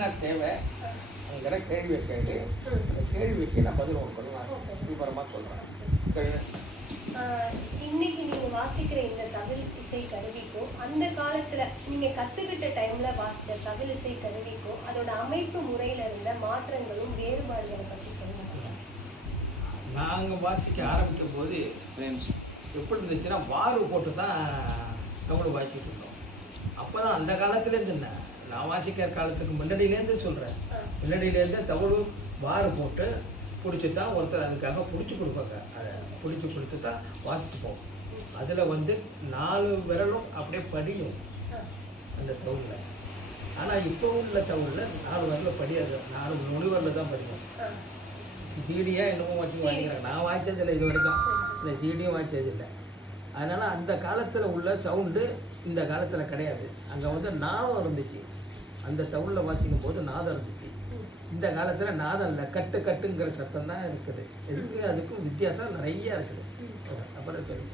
என்ன தேவை. அங்கிற கேள்வியை கேட்டு அந்த கேள்விக்கு நான் பதில் ஒன்று பண்ணுவேன் விவரமாக சொல்கிறேன் ஆஹ் இன்னைக்கு நீங்க வாசிக்கிற இந்த தமிழ் இசை கருவிக்கும் அந்த காலத்துல நீங்க கத்துக்கிட்ட டைம்ல வாசிச்ச தமிழ் இசை கருவிக்கும் அதோட அமைப்பு முறையில இருந்த மாற்றங்களும் வேறுபாடுகளை பத்தி சொல்லுங்க. நாங்கள் வாசிக்க ஆரம்பித்த போது எப்படி இருந்துச்சுன்னா வாரு போட்டு தான் தமிழ் வாசிக்கிட்டு இருந்தோம். அப்போ தான் அந்த காலத்துலேருந்து என்ன? நான் வாசிக்கிற காலத்துக்கு முன்னாடியிலேருந்து சொல்கிறேன் முன்னாடியிலேருந்து தமிழ் வாரு போட்டு பிடிச்சி தான் ஒருத்தர் அதுக்காக பிடிச்சி கொடுப்பாங்க. அதை பிடிச்சி கொடுத்து தான் வாசிப்போம் அதில் வந்து நாலு விரலும் அப்படியே படியும் அந்த தவுளில் ஆனால் இப்போ உள்ள தவுளில் நாலு விரல படியாது. நாலு மொழிவரில் தான் படிக்கும் சீடியா என்னமோ வச்சு சரி. வாங்கிக்கிறாங்க நான் வாய்ச்சதில்லை இது வரைக்கும். இந்த சீடியும் வாய்ச்சதில்லை அதனால அந்த காலத்தில் உள்ள சவுண்டு இந்த காலத்தில் கிடையாது. அங்கே வந்து நாதம் இருந்துச்சு. அந்த தவுளில் வாசிக்கும் போது நாதம் இருந்துச்சு இந்த காலத்தில் நாதம் இல்லை கட்டு கட்டுங்கிற சத்தம் தான் இருக்குது. இதுக்கு அதுக்கும் வித்தியாசம் நிறைய இருக்குது. அப்புறம் சொல்லு.